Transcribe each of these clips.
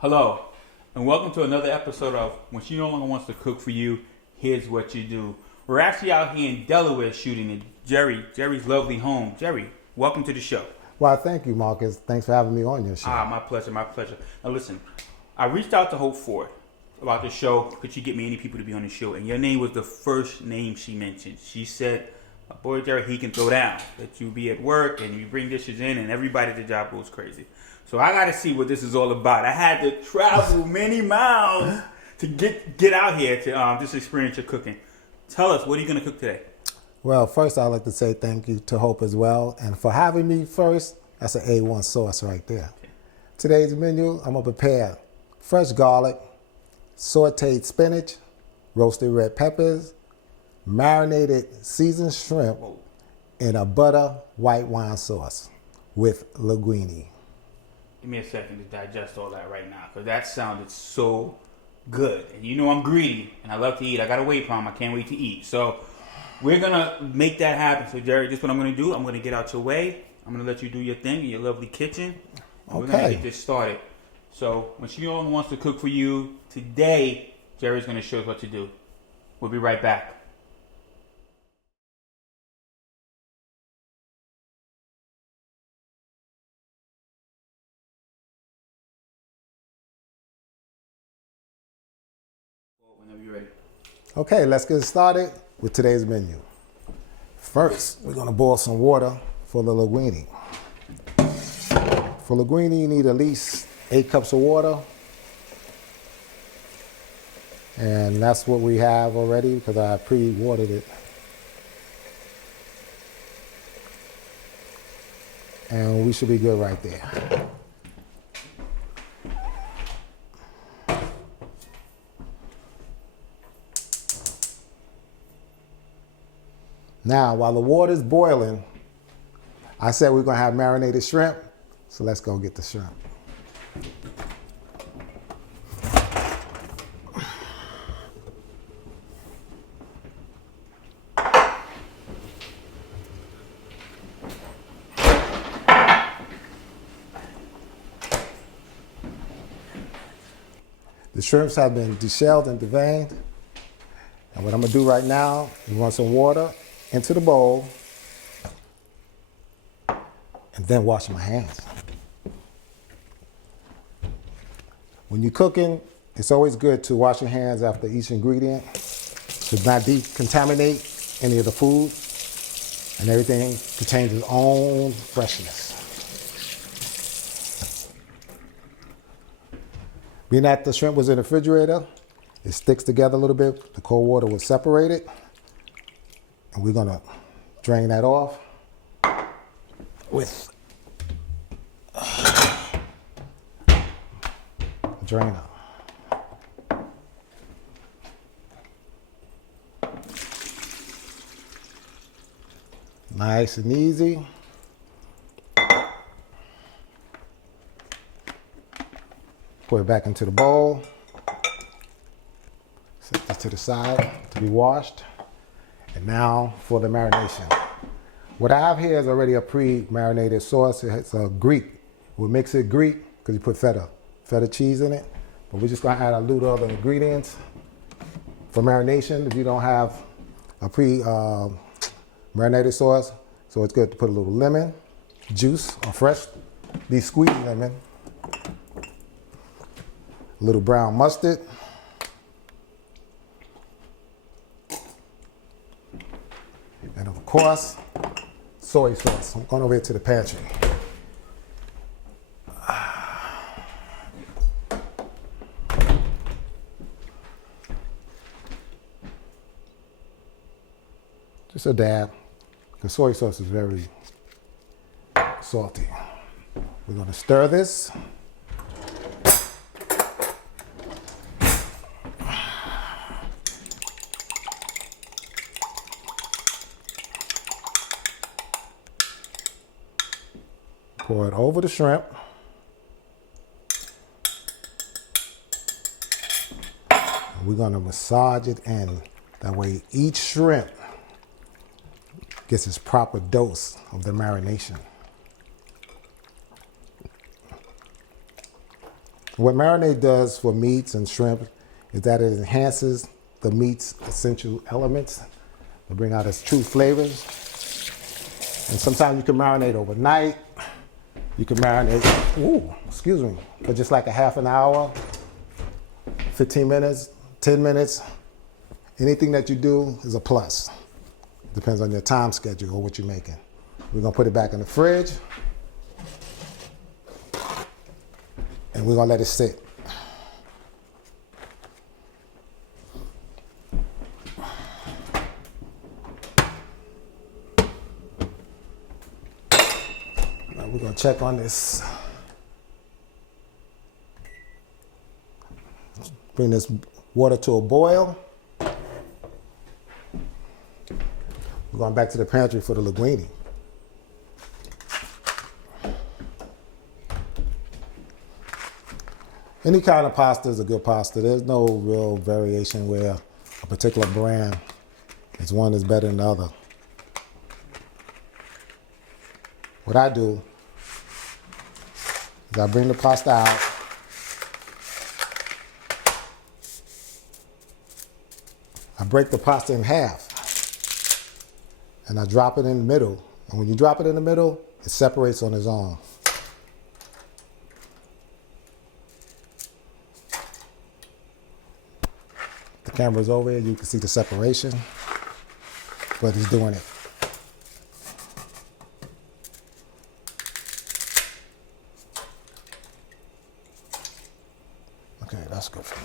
Hello, and welcome to another episode of When She No Longer Wants to Cook for You, Here's What You Do. We're actually out here in Delaware shooting in Jerry's lovely home. Jerry, welcome to the show. Well, thank you, Marcus. Thanks for having me on your show. My pleasure, my pleasure. Now listen, I reached out to Hope Ford about the show. Could she get me any people to be on the show? And your name was the first name she mentioned. She said, my boy Jerry, he can throw down. That you be at work and you bring dishes in and everybody at the job goes crazy. So I got to see what this is all about. I had to travel many miles to get out here to just experience your cooking. Tell us, what are you going to cook today? Well, first I'd like to say thank you to Hope as well. And for having me first, that's an A1 sauce right there. Okay. Today's menu, I'm going to prepare fresh garlic, sauteed spinach, roasted red peppers, marinated seasoned shrimp, and a butter white wine sauce with linguine. Give me a second to digest all that right now, because that sounded so good. And you know I'm greedy, and I love to eat. I got a weight problem. I can't wait to eat. So we're going to make that happen. So, Jerry, this is what I'm going to do. I'm going to get out your way. I'm going to let you do your thing in your lovely kitchen. And we're going to get this started. So when she no longer wants to cook for you, today, Jerry's going to show us what to do. We'll be right back. Whenever you're ready. Okay, let's get started with today's menu. First, we're going to boil some water for the linguine. For linguine, you need at least 8 cups of water. And that's what we have already because I pre-watered it. And we should be good right there. Now, while the water's boiling, I said we're going to have marinated shrimp, so let's go get the shrimp. The shrimps have been deshelled and deveined, and what I'm going to do right now is run some water into the bowl, and then wash my hands. When you're cooking, it's always good to wash your hands after each ingredient to not decontaminate any of the food, and everything contains its own freshness. Being that the shrimp was in the refrigerator, it sticks together a little bit. The cold water will separate it. And we're gonna drain that off with a drainer. Nice and easy. Put it back into the bowl. Set this to the side to be washed. And now for the marination. What I have here is already a pre-marinated sauce. It's a Greek. We'll mix it Greek because you put feta cheese in it. But we're just going to add a little other ingredients for marination if you don't have a pre-marinated sauce. So it's good to put a little lemon juice or fresh, squeezed lemon, a little brown mustard, and of course, soy sauce. I'm going over here to the pantry. Just a dab. The soy sauce is very salty. We're going to stir this. Pour it over the shrimp. And we're going to massage it in. That way each shrimp gets its proper dose of the marination. What marinade does for meats and shrimp is that it enhances the meat's essential elements to bring out its true flavors. And sometimes you can marinate overnight. You can marinate, for just like a half an hour, 15 minutes, 10 minutes. Anything that you do is a plus. Depends on your time schedule or what you're making. We're gonna put it back in the fridge and we're gonna let it sit. Now we're gonna check on this. Bring this water to a boil. We're going back to the pantry for the linguine. Any kind of pasta is a good pasta. There's no real variation where a particular brand is one is better than the other. What I do is I bring the pasta out. I break the pasta in half and I drop it in the middle. And when you drop it in the middle, it separates on its own. The camera's over here, you can see the separation, but it's doing it. Okay, that's good for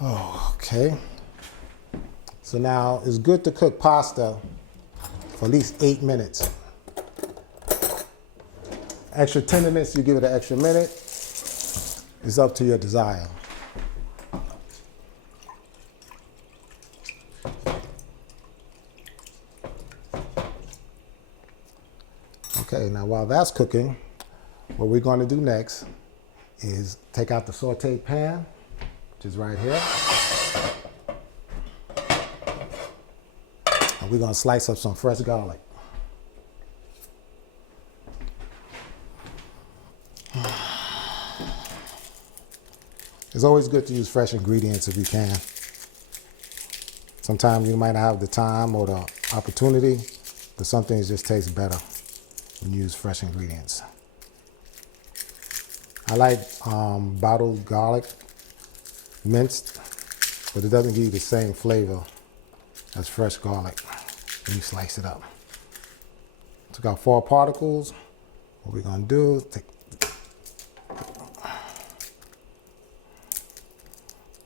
now. Okay. So now it's good to cook pasta for at least 8 minutes. Extra tenderness, you give it an extra minute. It's up to your desire. Okay, now while that's cooking, what we're going to do next is take out the sauteed pan, which is right here. And we're going to slice up some fresh garlic. It's always good to use fresh ingredients if you can. Sometimes you might not have the time or the opportunity, but some things just taste better when you use fresh ingredients. I like bottled garlic, minced, but it doesn't give you the same flavor as fresh garlic when you slice it up. Took out 4 particles. What we're gonna do is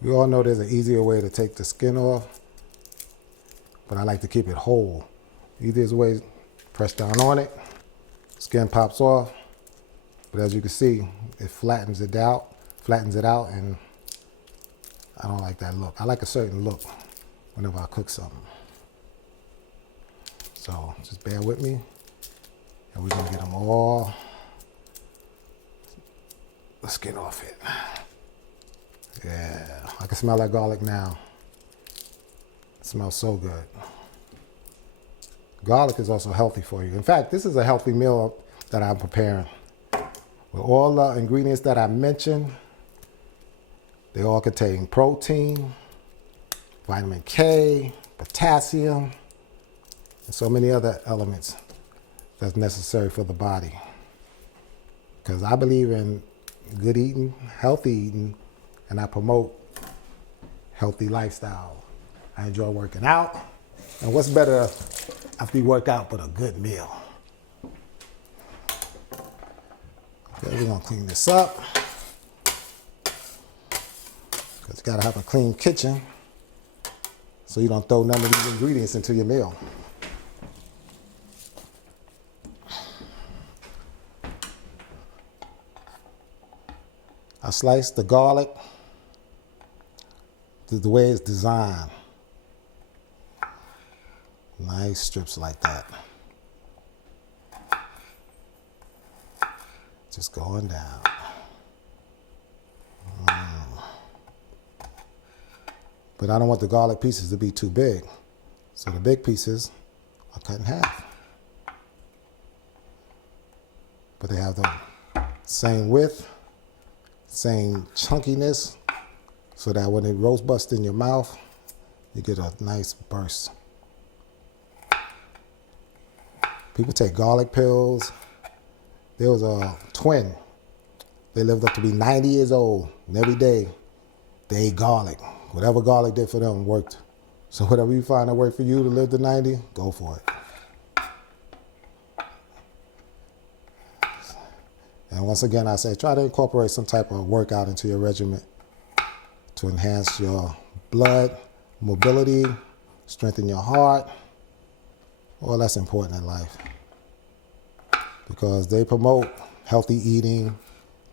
you all know there's an easier way to take the skin off, but I like to keep it whole. Easiest way, press down on it, skin pops off, but as you can see, it flattens it out, and I don't like that look. I like a certain look whenever I cook something. So just bear with me, and we're gonna get them all, the skin off it. Yeah, I can smell that garlic now. It smells so good. Garlic is also healthy for you. In fact, this is a healthy meal that I'm preparing. With all the ingredients that I mentioned, they all contain protein, vitamin K, potassium, and so many other elements that's necessary for the body. Because I believe in good eating, healthy eating, and I promote healthy lifestyle. I enjoy working out. And what's better after you work out but a good meal? Okay, we're gonna clean this up. Because you gotta have a clean kitchen so you don't throw none of these ingredients into your meal. I sliced the garlic the way it's designed. Nice strips like that. Just going down. But I don't want the garlic pieces to be too big. So the big pieces are cut in half. but they have the same width, same chunkiness, so that when it roast bust in your mouth, you get a nice burst. People take garlic pills. There was a twin. They lived up to be 90 years old, and every day they ate garlic. Whatever garlic did for them worked. So whatever you find that work for you to live to 90, go for it. And once again, I say, try to incorporate some type of workout into your regimen to enhance your blood mobility, strengthen your heart. All that's important in life, because they promote healthy eating,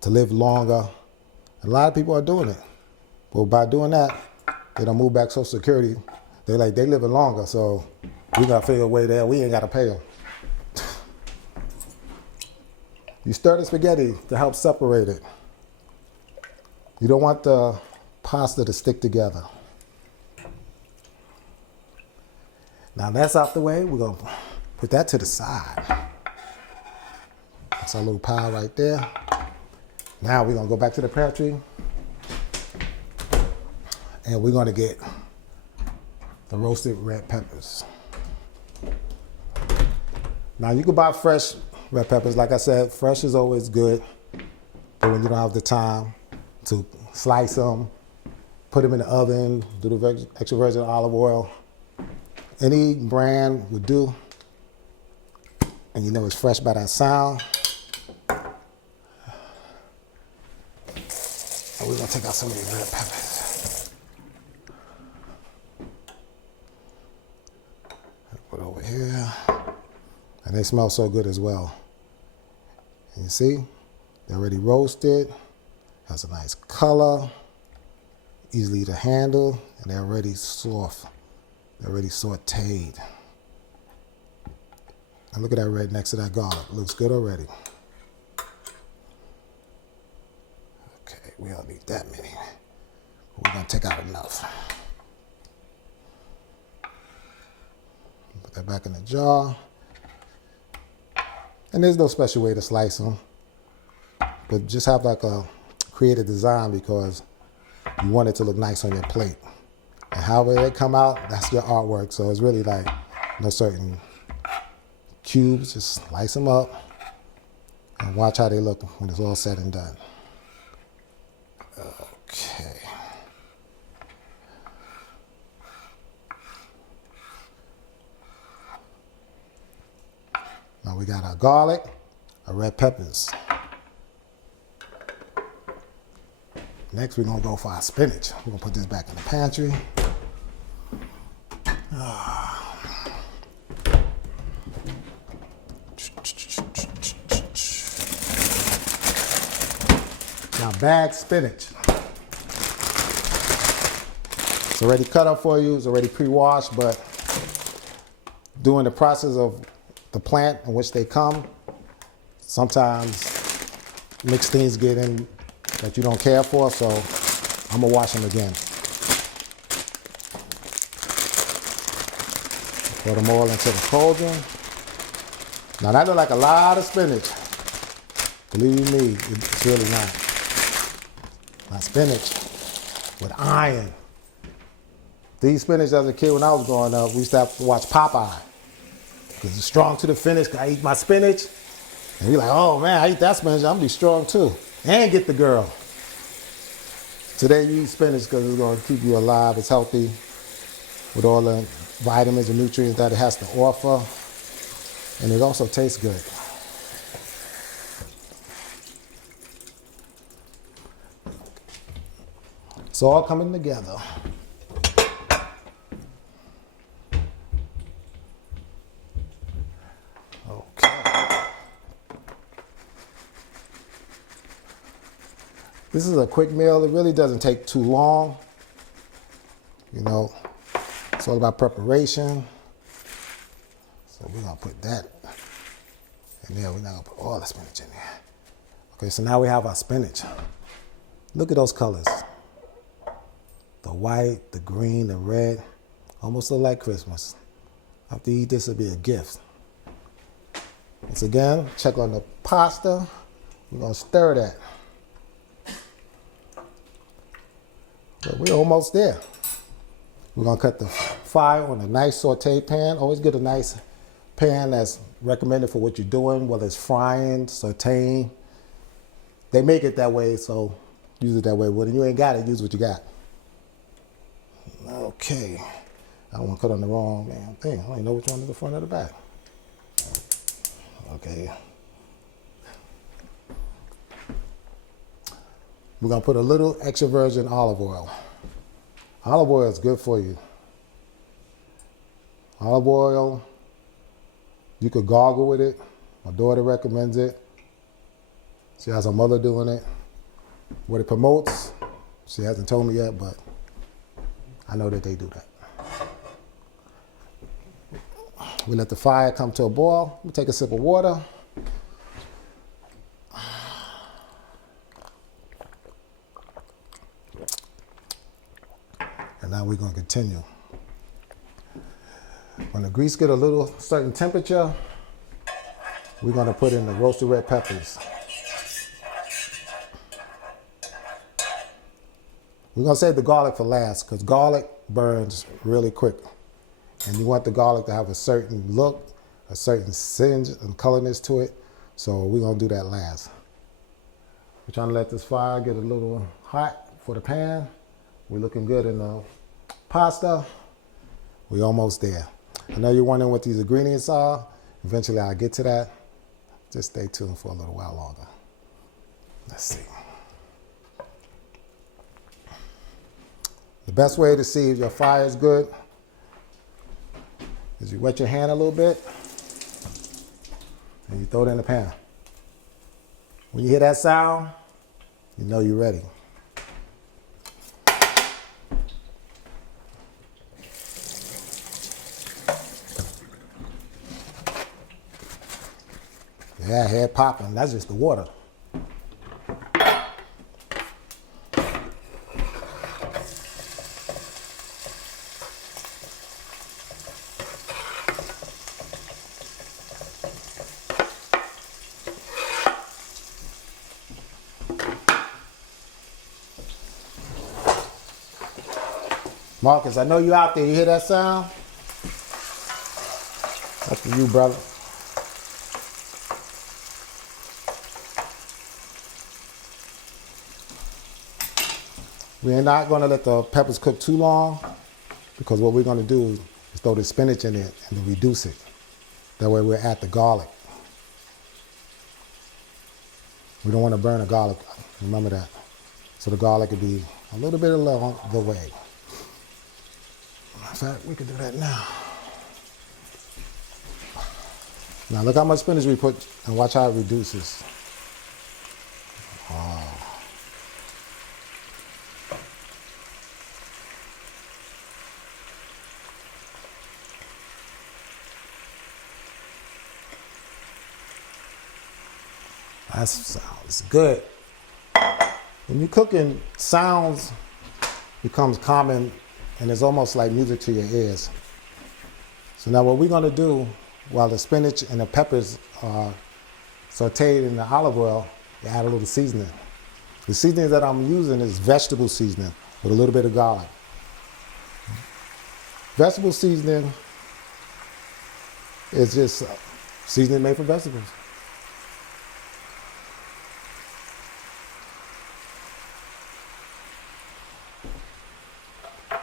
to live longer. A lot of people are doing it. But by doing that, they don't move back Social Security. They living longer, so we got to figure a way there. We ain't got to pay them. You stir the spaghetti to help separate it. You don't want the pasta to stick together. Now that's out the way. We're going to put that to the side. That's our little pile right there. Now we're going to go back to the pantry. And we're going to get the roasted red peppers. Now you can buy fresh red peppers. Like I said, fresh is always good. But when you don't have the time to slice them, put them in the oven, do the extra virgin olive oil, any brand would do. And you know it's fresh by that sound. And we're going to take out some of these red peppers. Put over here. And they smell so good as well. And you see, they're already roasted. Has a nice color. Easily to handle. And they're already soft. They're already sauteed. And look at that red next to that garlic. Looks good already. Okay, we don't need that many. But we're going to take out enough. Put that back in the jar. And there's no special way to slice them. But just have like a creative design, because you want it to look nice on your plate. And however they come out, that's your artwork. So it's really like no certain cubes. Just slice them up and watch how they look when it's all said and done. Okay. Now we got our garlic, our red peppers. Next, we're going to go for our spinach. We're going to put this back in the pantry. Now, bagged spinach. It's already cut up for you. It's already pre-washed, but during the process of the plant in which they come, sometimes mixed things get in that you don't care for, so I'm gonna wash them again. Pour them all into the cauldron. Now that looks like a lot of spinach. Believe me, it's really not. Now spinach with iron. These spinach as a kid when I was growing up, we used to have to watch Popeye. Because it's strong to the finish. I eat my spinach. And you're like, oh man, I eat that spinach, I'm gonna be strong too. And get the girl. Today you eat spinach because it's gonna keep you alive. It's healthy with all the vitamins and nutrients that it has to offer. And it also tastes good. It's all coming together. This is a quick meal. It really doesn't take too long. You know, it's all about preparation. So we're going to put that in there. We're not going to put all the spinach in there. Okay, so now we have our spinach. Look at those colors. The white, the green, the red. Almost look like Christmas. After you eat this, it'll be a gift. Once again, check on the pasta. We're gonna stir that. But we're almost there. We're gonna cut the fire on a nice saute pan. Always get a nice pan that's recommended for what you're doing, whether it's frying, sauteing. They make it that way, so use it that way. When you ain't got it, use what you got. Okay. I don't want to cut on the wrong damn thing. I don't even know which one is the front or the back. Okay. We're going to put a little extra virgin olive oil. Olive oil is good for you. Olive oil, you could gargle with it. My daughter recommends it. She has her mother doing it. What it promotes, she hasn't told me yet, but I know that they do that. We let the fire come to a boil. We take a sip of water. And now we're going to continue. When the grease get a little certain temperature, we're going to put in the roasted red peppers. We're going to save the garlic for last because garlic burns really quick. And you want the garlic to have a certain look, a certain singe and colorness to it. So we're going to do that last. We're trying to let this fire get a little hot for the pan. We're looking good in the pasta. We're almost there. I know you're wondering what these ingredients are. Eventually I'll get to that. Just stay tuned for a little while longer. Let's see. The best way to see if your fire is good is you wet your hand a little bit and you throw it in the pan. When you hear that sound, you know you're ready. Yeah, head popping. That's just the water. Marcus, I know you out there. You hear that sound? That's for you, brother. We're not going to let the peppers cook too long because what we're going to do is throw the spinach in it and then reduce it. That way we're at the garlic. We don't want to burn the garlic. Remember that. So the garlic could be a little bit along the way. In fact, we could do that now. Now look how much spinach we put and watch how it reduces. Oh. That sounds good. When you're cooking, sounds becomes common and it's almost like music to your ears. So now what we're gonna do while the spinach and the peppers are sauteed in the olive oil, you add a little seasoning. The seasoning that I'm using is vegetable seasoning with a little bit of garlic. Vegetable seasoning is just seasoning made from vegetables.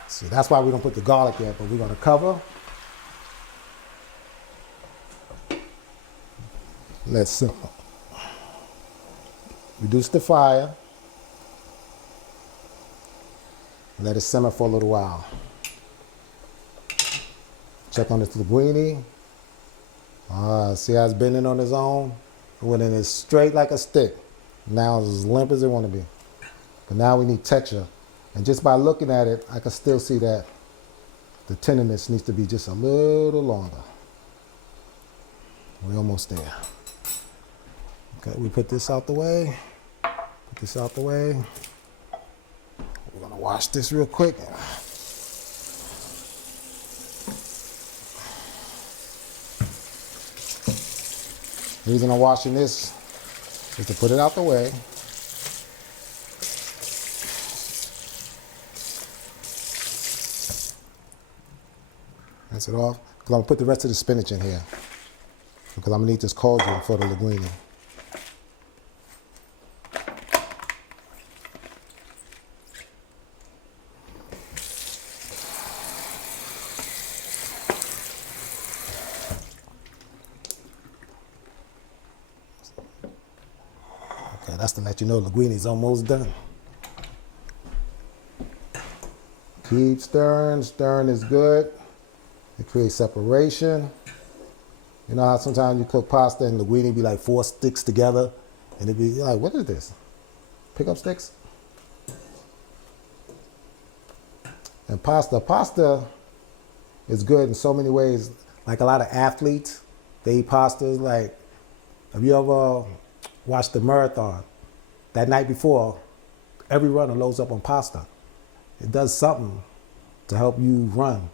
See, that's why we don't put the garlic yet, but we're going to cover. Let's simmer. Reduce the fire. Let it simmer for a little while. Check on this linguine. See how it's bending on its own? When it is straight like a stick. Now it's as limp as it want to be. But now we need texture. And just by looking at it, I can still see that the tenderness needs to be just a little longer. We're almost there. Okay, we put this out the way. Put this out the way. We're gonna wash this real quick. The reason I'm washing this is to put it out the way. Rinse it off. Because I'm going to put the rest of the spinach in here. Because I'm going to need this cauldron for the linguine. Okay, that's to let you know linguine is almost done. Keep stirring. Stirring is good. It creates separation. You know how sometimes you cook pasta and linguine be like 4 sticks together, and it be like, what is this? Pick up sticks? And pasta is good in so many ways. Like a lot of athletes, they eat pastas. Like, have you ever watched the marathon? That night before, every runner loads up on pasta. It does something to help you run.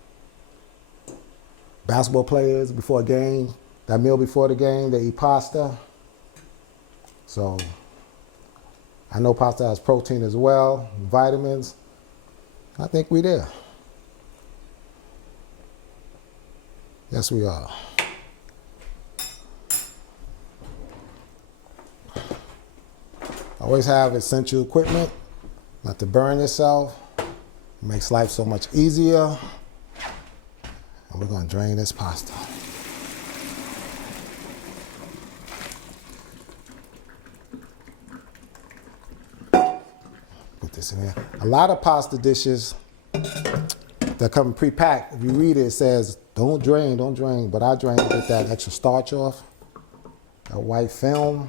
Basketball players before a game, that meal before the game, they eat pasta. So I know pasta has protein as well, vitamins. I think we're there. Yes, we are. Always have essential equipment, not to burn yourself. It makes life so much easier. And we're going to drain this pasta. Put this in here. A lot of pasta dishes that come pre-packed, if you read it, it says, don't drain. But I drain to get that extra starch off, that white film.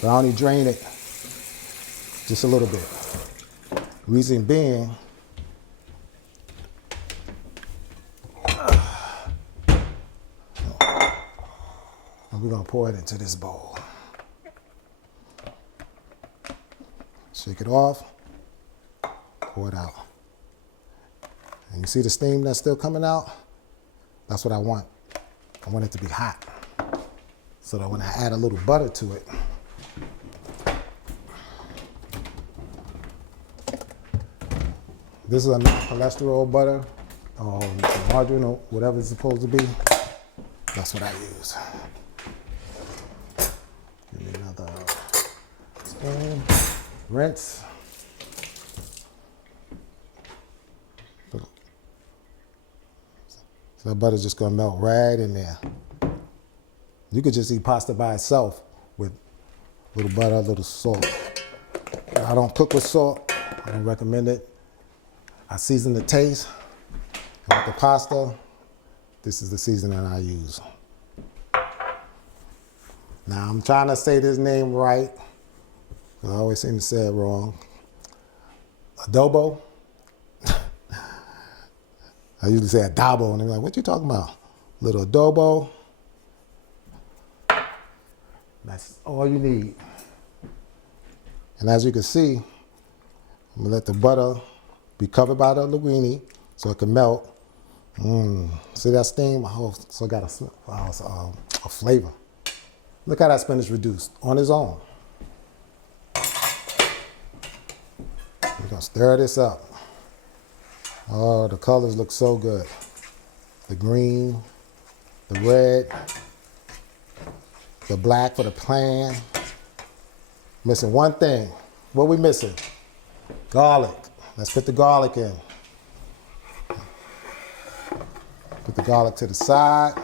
But I only drain it just a little bit. Reason being, we're going to pour it into this bowl. Shake it off, pour it out. And you see the steam that's still coming out? That's what I want. I want it to be hot. So that when I add a little butter to it, this is a cholesterol butter, margarine, or whatever it's supposed to be. That's what I use. Give me another spoon. Rinse. So that butter's just gonna melt right in there. You could just eat pasta by itself with a little butter, a little salt. I don't cook with salt. I don't recommend it. I season the taste. And with the pasta, this is the seasoning I use. Now I'm trying to say this name right. I always seem to say it wrong. Adobo. I usually say adobo, and they're like, what you talking about? Little adobo. That's all you need. And as you can see, I'm gonna let the butter be covered by the linguine so it can melt. See that steam? Oh, so it got a flavor. Look how that spinach reduced on its own. We're gonna stir this up. Oh, the colors look so good. The green, the red, the black for the pan. Missing one thing. What we missing? Garlic. Let's put the garlic in. Put the garlic to the side.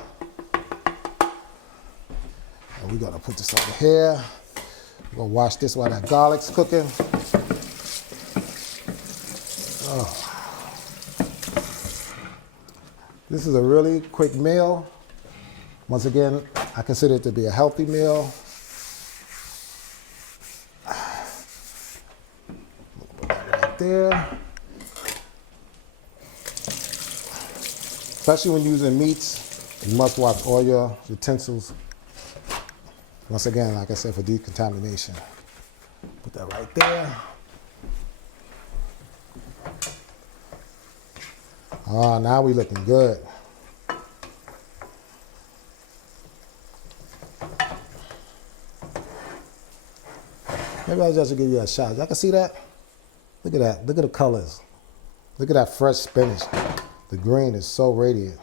And we're gonna put this over here. We're gonna wash this while that garlic's cooking. Oh. This is a really quick meal. Once again, I consider it to be a healthy meal. Put that right there. Especially when using meats, you must wash all your utensils. Once again, like I said, for decontamination. Put that right there. Oh, now we looking good. Maybe I'll just give you a shot. Y'all can see that? Look at that. Look at the colors. Look at that fresh spinach. The green is so radiant.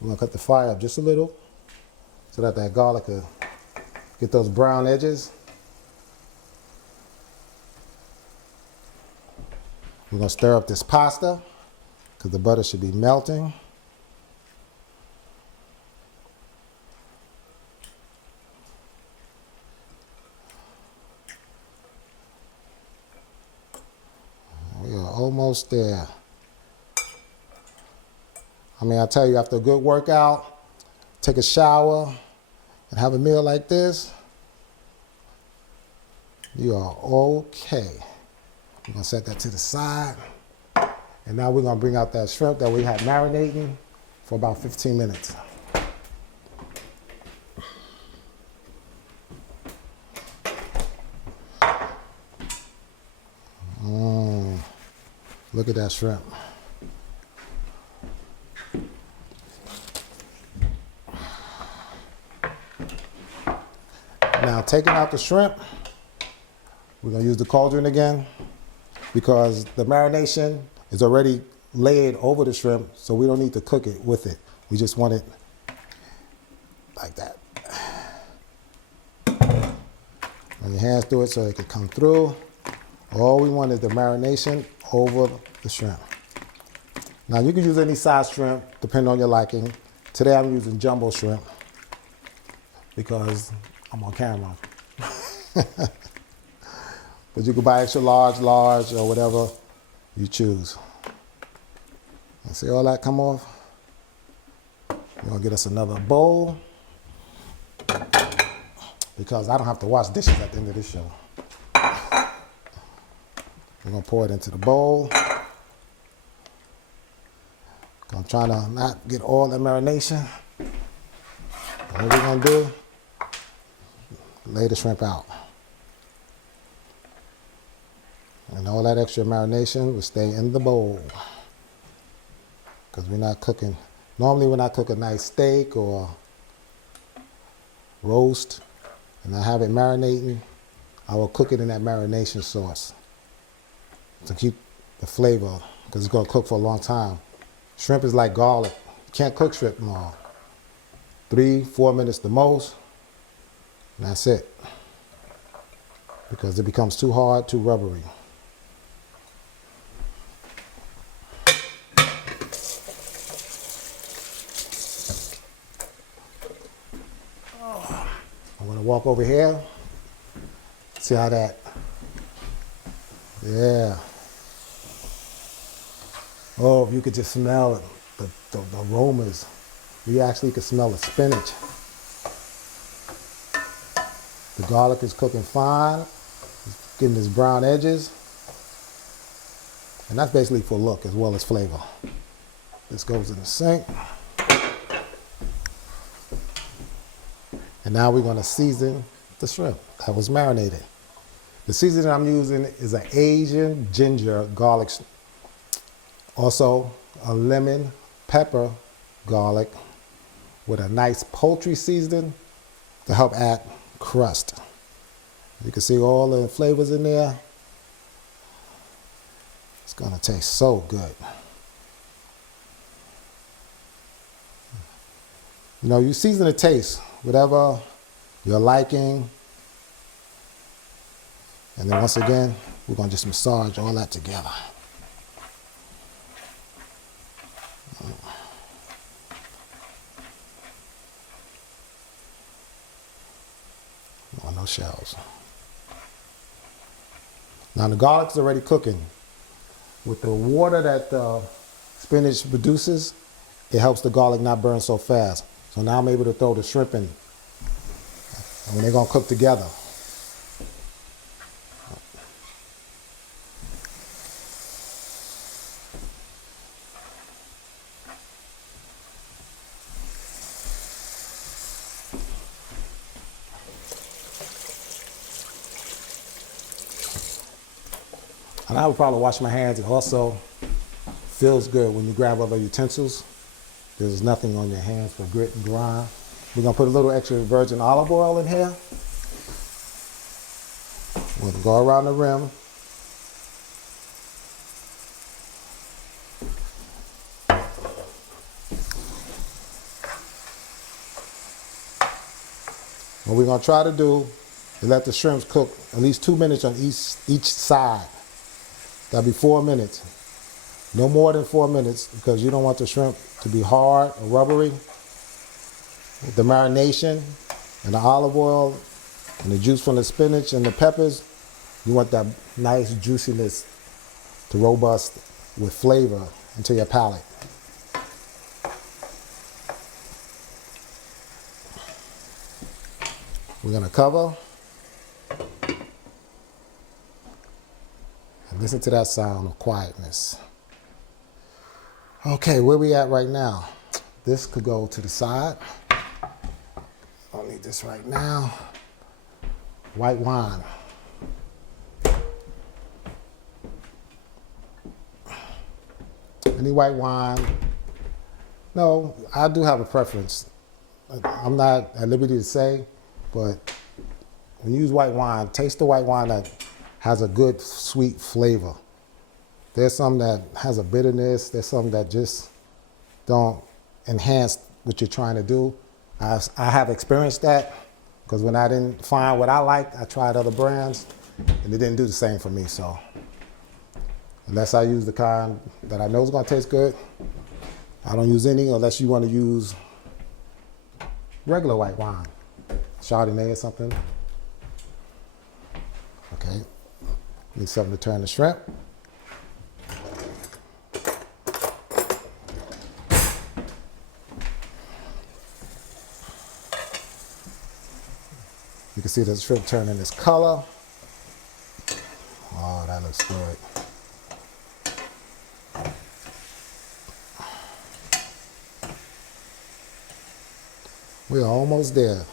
We're gonna cut the fire up just a little so that that garlic will get those brown edges. We're gonna stir up this pasta because the butter should be melting. We are almost there. I mean, I tell you, after a good workout, take a shower, and have a meal like this, you are okay. We're gonna set that to the side. And now we're gonna bring out that shrimp that we had marinating for about 15 minutes. Look at that shrimp. Now, taking out the shrimp, we're gonna use the cauldron again because the marination is already laid over the shrimp, so we don't need to cook it with it. We just want it like that. Run your hands through it so it can come through. All we want is the marination over the shrimp. Now, you can use any size shrimp, depending on your liking. Today, I'm using jumbo shrimp because I'm on camera. But you can buy extra large, or whatever you choose. And see all that come off? We're gonna get us another bowl because I don't have to wash dishes at the end of this show. We're gonna pour it into the bowl. I'm trying to not get all the marination. What we're gonna do, lay the shrimp out. And all that extra marination will stay in the bowl. Because we're not cooking, normally when I cook a nice steak or roast and I have it marinating, I will cook it in that marination sauce to keep the flavor, because it's gonna cook for a long time. Shrimp is like garlic. You can't cook shrimp long. 3-4 minutes the most, and that's it. Because it becomes too hard, too rubbery. I'm gonna walk over here, see how that, yeah. Oh, if you could just smell it, the aromas. You actually could smell the spinach. The garlic is cooking fine. It's getting its brown edges. And that's basically for look as well as flavor. This goes in the sink. And now we're gonna season the shrimp that was marinated. The seasoning I'm using is an Asian ginger garlic, also a lemon pepper garlic with a nice poultry seasoning to help add crust. You can see all the flavors in there. It's gonna taste so good. You know, you season the taste, whatever you're liking. And then once again, we're gonna just massage all that together. Oh, no shells. Now the garlic's already cooking. With the water that the spinach produces, it helps the garlic not burn so fast. So now I'm able to throw the shrimp in. And when they're gonna cook together. And I would probably wash my hands. It also feels good when you grab other utensils. There's nothing on your hands for grit and grime. We're gonna put a little extra virgin olive oil in here. We'll go around the rim. What we're going to try to do is let the shrimps cook at least 2 minutes on each side. That'll be 4 minutes. No more than 4 minutes because you don't want the shrimp to be hard or rubbery. With the marination and the olive oil and the juice from the spinach and the peppers, you want that nice juiciness to robust with flavor into your palate. We're going to cover. And listen to that sound of quietness. Okay, where we at right now? This could go to the side. I don't need this right now. White wine. Any white wine? No, I do have a preference. I'm not at liberty to say, but when you use white wine, taste the white wine that has a good sweet flavor. There's some that has a bitterness. There's some that just don't enhance what you're trying to do. I have experienced that because when I didn't find what I liked, I tried other brands and it didn't do the same for me. So unless I use the kind that I know is going to taste good, I don't use any unless you want to use regular white wine, Chardonnay or something. Okay, need something to turn the shrimp. You can see the shrimp turning this color. Oh, that looks good. We are almost there.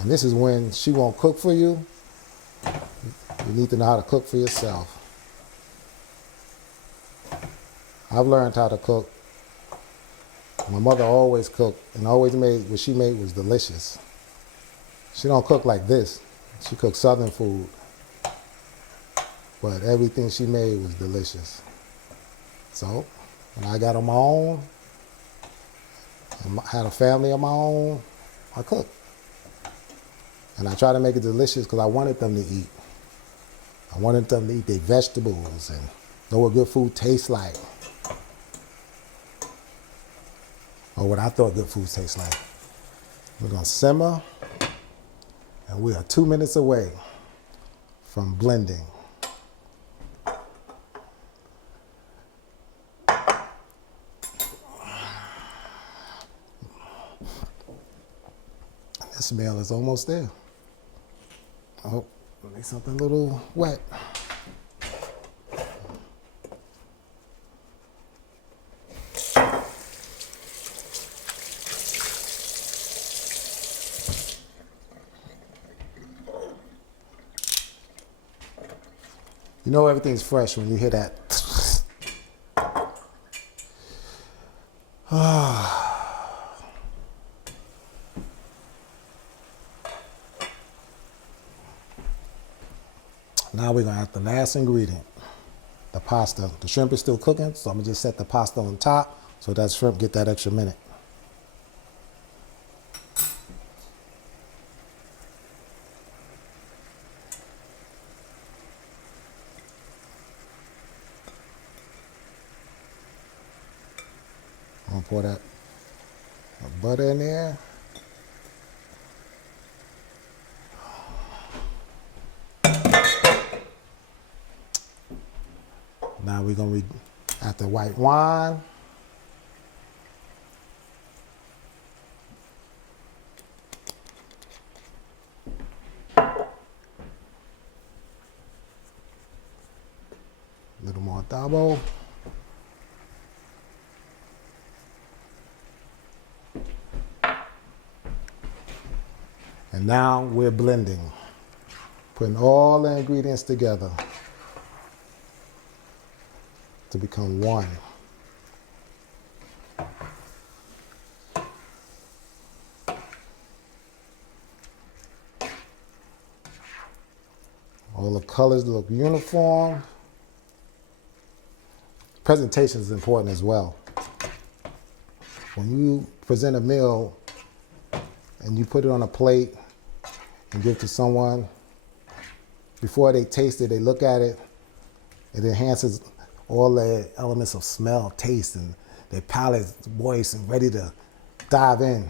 And this is when she won't cook for you. You need to know how to cook for yourself. I've learned how to cook. My mother always cooked and always made what she made was delicious. She don't cook like this. She cooked Southern food. But everything she made was delicious. So when I got on my own, and had a family of my own, I cooked. And I try to make it delicious because I wanted them to eat. I wanted them to eat their vegetables and know what good food tastes like. Or what I thought good food tastes like. We're going to simmer. And we are 2 minutes away from blending. The smell is almost there. Oh, make something a little wet. You know everything's fresh when you hear that. Now we're going to add the last ingredient, the pasta. The shrimp is still cooking, so I'm going to just set the pasta on top so that shrimp get that extra minute. I'm going to pour that butter in there. Now we're going to add the white wine. A little more adobo. And now we're blending, putting all the ingredients together to become one. All the colors look uniform. Presentation is important as well. When you present a meal and you put it on a plate and give it to someone, before they taste it, they look at it, it enhances all the elements of smell, taste, and their palate's moist and ready to dive in.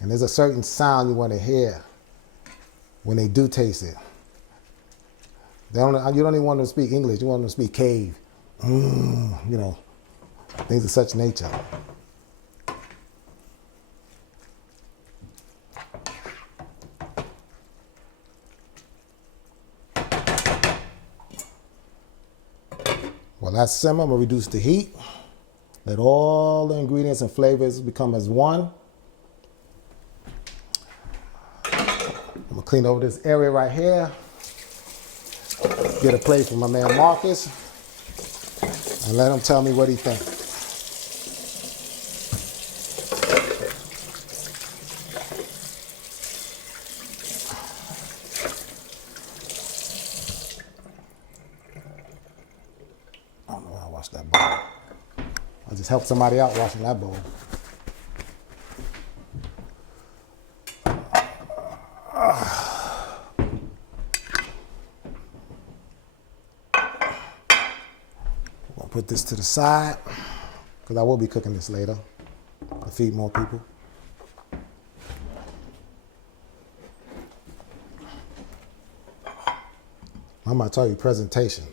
And there's a certain sound you want to hear when they do taste it. You don't even want them to speak English, you want them to speak cave. Things of such nature. Well, that's simmer. I'm going to reduce the heat. Let all the ingredients and flavors become as one. I'm going to clean over this area right here. Get a plate from my man Marcus. And let him tell me what he thinks. I don't know how to wash that bowl. I just helped somebody out washing that bowl. I'll put this to the side because I will be cooking this later to feed more people. I'm going to tell you, presentation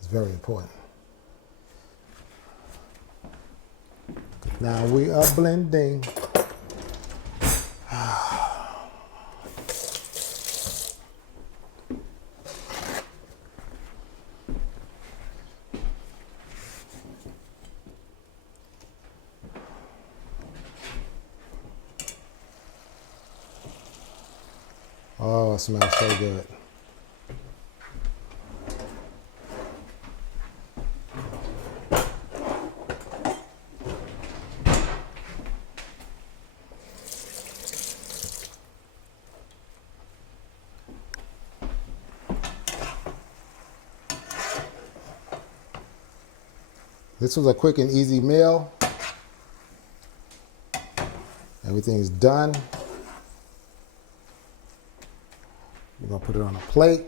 is very important. Now we are blending. Oh, it smells so good. This was a quick and easy meal. Everything's done. We're gonna put it on a plate.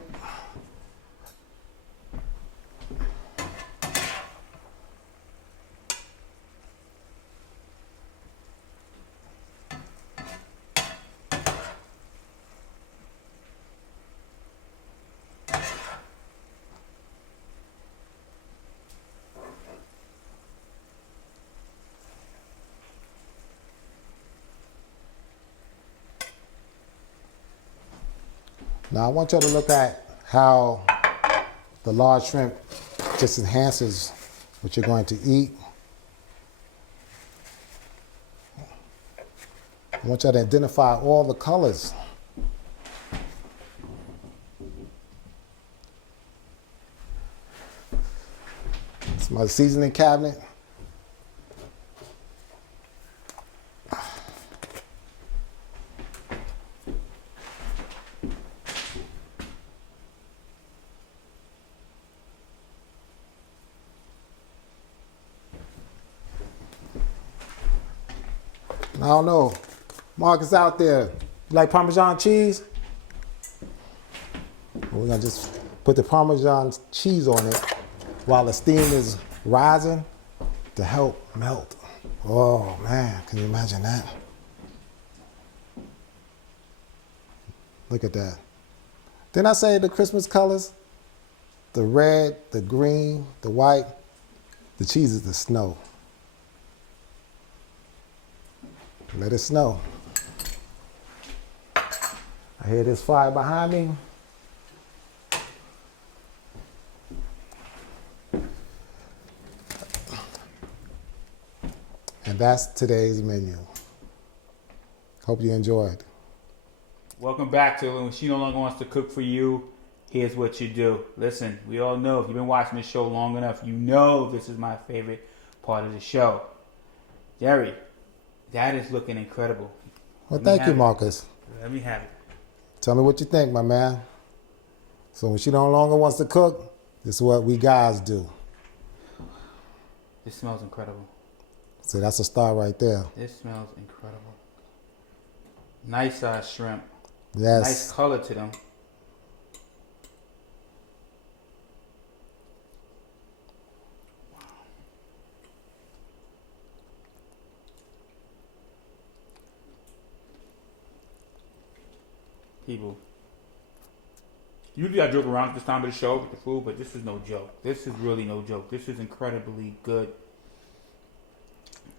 Now I want y'all to look at how the large shrimp just enhances what you're going to eat. I want y'all to identify all the colors. It's my seasoning cabinet. I don't know. Marcus out there, you like Parmesan cheese? We're gonna just put the Parmesan cheese on it while the steam is rising to help melt. Oh man, can you imagine that? Look at that. Didn't I say the Christmas colors? The red, the green, the white. The cheese is the snow. Let it snow. I hear this fire behind me. And that's today's menu. Hope you enjoyed. Welcome back to When She No Longer Wants to Cook For You. Here's what you do. Listen, we all know, if you've been watching the show long enough, you know this is my favorite part of the show. Jerry, that is looking incredible. Well, thank you, Marcus. Let me have it. Tell me what you think, my man. So when she no longer wants to cook, this is what we guys do. This smells incredible. So that's a start right there. This smells incredible. Nice shrimp. Yes. Nice color to them. People. Usually I joke around at this time of the show with the food, but this is no joke. This is really no joke. This is incredibly good.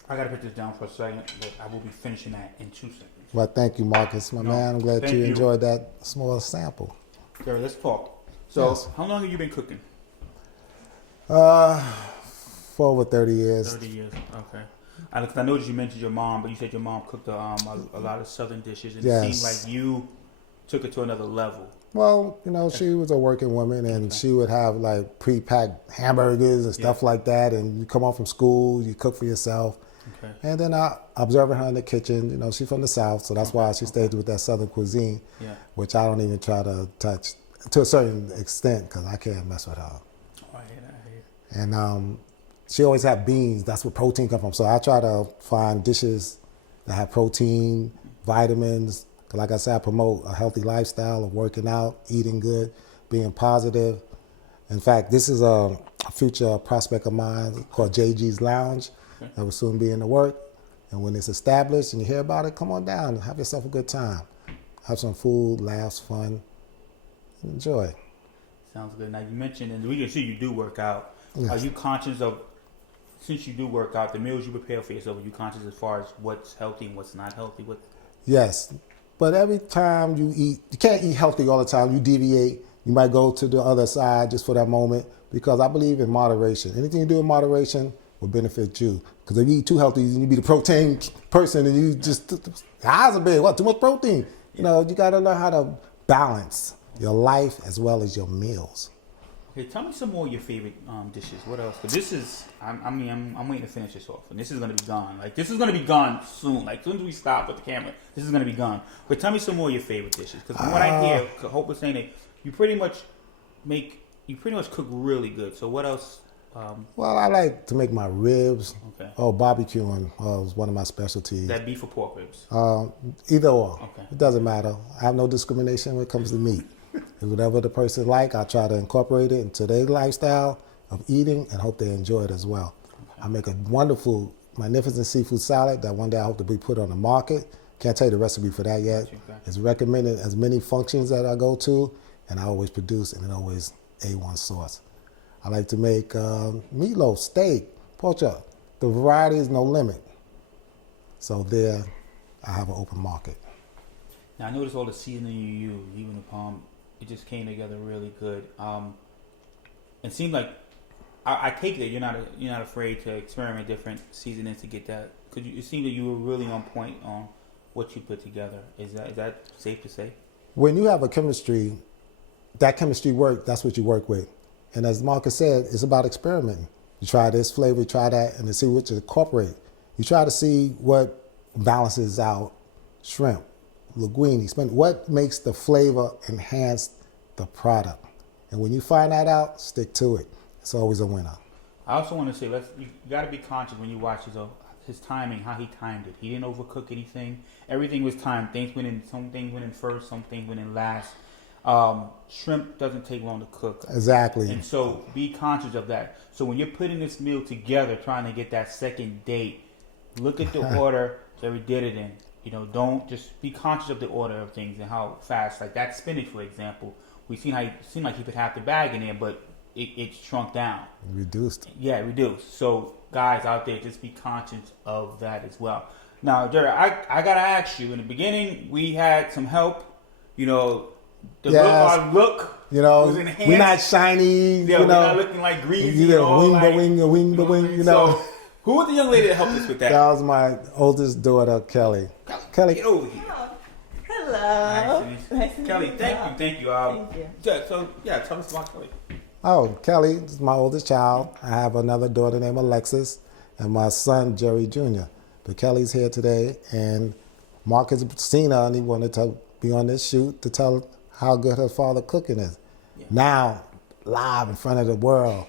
I gotta put this down for a second, but I will be finishing that in 2 seconds. Well, thank you, Marcus, my man. I'm glad you enjoyed that small sample. Jerry, let's talk. So, Yes. How long have you been cooking? For over 30 years. 30 years. Okay. I noticed you mentioned your mom, but you said your mom cooked a lot of Southern dishes, and Yes. it seemed like you took it to another level. Well, you know, she was a working woman, and she would have like pre-packed hamburgers and stuff like that. And you come home from school, you cook for yourself. Okay. And then I observing her in the kitchen. You know, she's from the South, so that's why she stays with that Southern cuisine, which I don't even try to touch to a certain extent because I can't mess with her. Oh, I hear that. And she always had beans. That's where protein comes from. So I try to find dishes that have protein, vitamins. Like I said, I promote a healthy lifestyle of working out, eating good, being positive. In fact, this is a future prospect of mine called JG's Lounge that will soon be in the work. And when it's established and you hear about it, come on down and have yourself a good time. Have some food, laughs, fun, and enjoy. Sounds good. Now you mentioned, and we can see you do work out. Yes. Are you conscious of, since you do work out, the meals you prepare for yourself, are you conscious as far as what's healthy and what's not healthy? Yes. But every time you eat, you can't eat healthy all the time. You deviate. You might go to the other side just for that moment because I believe in moderation. Anything you do in moderation will benefit you. Because if you eat too healthy, you be the protein person and you just, eyes are big. What, too much protein? You know, you got to learn how to balance your life as well as your meals. Okay, tell me some more of your favorite dishes. What else? Because this is, I'm waiting to finish this off, and this is gonna be gone. Like this is gonna be gone soon. Like as soon as we stop with the camera, this is gonna be gone. But tell me some more of your favorite dishes. Because from what I hear, Hope was saying that you pretty much cook really good. So what else? Well, I like to make my ribs. Okay. Oh, barbecuing is one of my specialties. That beef or pork ribs? Either or. Okay. It doesn't matter. I have no discrimination when it comes to meat. Whatever the person like, I try to incorporate it into their lifestyle of eating and hope they enjoy it as well. Okay. I make a wonderful, magnificent seafood salad that one day I hope to be put on the market. Can't tell you the recipe for that yet. Okay. It's recommended as many functions that I go to, and I always produce, and it always A1 sauce. I like to make meatloaf, steak, pork chop. The variety is no limit. So there, I have an open market. Now I noticed all the seasoning you use, even the palm. It just came together really good. It seemed like I take it you're not afraid to experiment different seasonings to get that. It seemed that you were really on point on what you put together. Is that safe to say? When you have a chemistry, that chemistry work. That's what you work with. And as Marcus said, it's about experimenting. You try this flavor, you try that, and to see what to incorporate. You try to see what balances out shrimp, linguine, what makes the flavor enhance the product. And when you find that out, stick to it. It's always a winner. I also want to say, you got to be conscious when you watch his timing, how he timed it. He didn't overcook anything. Everything was timed. Some things went in first, some things went in last. Shrimp doesn't take long to cook. Exactly. And so be conscious of that. So when you're putting this meal together, trying to get that second date, look at the order Jerry did it in. You know, don't just be conscious of the order of things and how fast. Like that spinach, for example, we seen how it seemed like he put half the bag in there, but it shrunk down. Reduced. Yeah, reduced. So guys out there, just be conscious of that as well. Now, Jerry, I gotta ask you. In the beginning, we had some help. You know, our look. You know, was enhanced. We're not shiny. Yeah, you know, we're not looking like greasy. You know, wing. You know. So, who was the young lady that helped us with that? That was my oldest daughter, Kelly. Kelly. Get over here. Hello. Nice to meet you. Kelly, thank you. Thank you. Tell us about Kelly. Oh, Kelly is my oldest child. I have another daughter named Alexis and my son, Jerry Jr. But Kelly's here today, and Mark has seen her, and he wanted to be on this shoot to tell how good her father cooking is. Now, live in front of the world.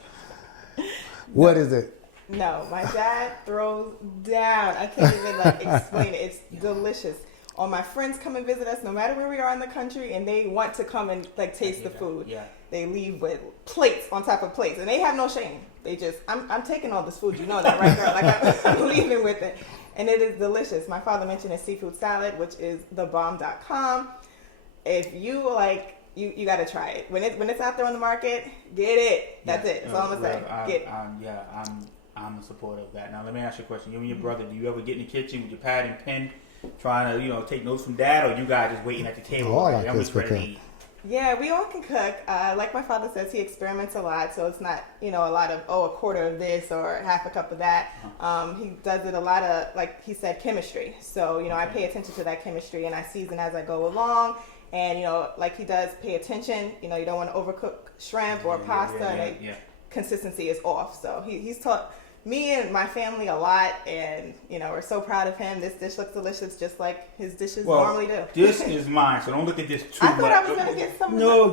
What is it? No, my dad throws down. I can't even like explain it. It's delicious. All my friends come and visit us, no matter where we are in the country, and they want to come and like taste the food. Yeah. They leave with plates on top of plates, and they have no shame. They just, I'm taking all this food. You know that, right, girl? Like I'm leaving with it, and it is delicious. My father mentioned a seafood salad, which is thebomb.com. If you like, you got to try it. When it's out there on the market, get it. That's it. That's all I'm gonna say. Get it. I'm a supporter of that. Now let me ask you a question. You and your brother, do you ever get in the kitchen with your pad and pen, trying to take notes from dad, or you guys just waiting at the table? All Right? our I'm kids just ready to cook. eat. Yeah, we all can cook. Like my father says, he experiments a lot, so it's not, a lot of, a quarter of this or half a cup of that. He does it a lot of, like he said, chemistry. So, I pay attention to that chemistry, and I season as I go along. And, like he does pay attention, you don't want to overcook shrimp or pasta, and consistency is off. So he's taught me and my family a lot, and we're so proud of him. This dish looks delicious, just like his dishes normally do. This is mine, so don't look at this too I much. thought I was gonna get some. No,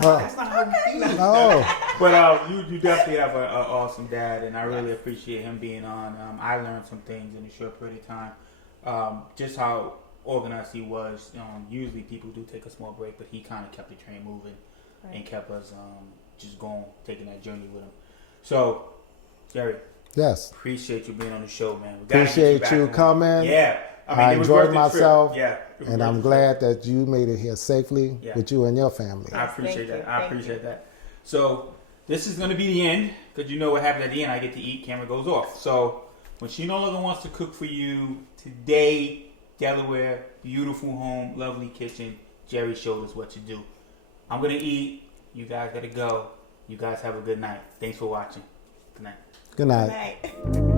that's not how you do it. Oh, But you definitely have an awesome dad, and I really appreciate him being on. I learned some things in a short period of time. Just how organized he was. Usually people do take a small break, but he kind of kept the train moving and kept us just going, taking that journey with him. So, Jerry. yes. Appreciate you being on the show, man. Appreciate you coming. Yeah. I it was worth enjoyed the myself. trip. Yeah. It was And worth I'm the glad that you made it here safely with you and your family. I appreciate Thank that. you. I Thank appreciate you. that. So this is going to be the end, because you know what happens at the end. I get to eat, camera goes off. So when she no longer wants to cook for you today, Delaware, beautiful home, lovely kitchen, Jerry showed us what to do. I'm going to eat. You guys got to go. You guys have a good night. Thanks for watching. Good night. Good night. Good night.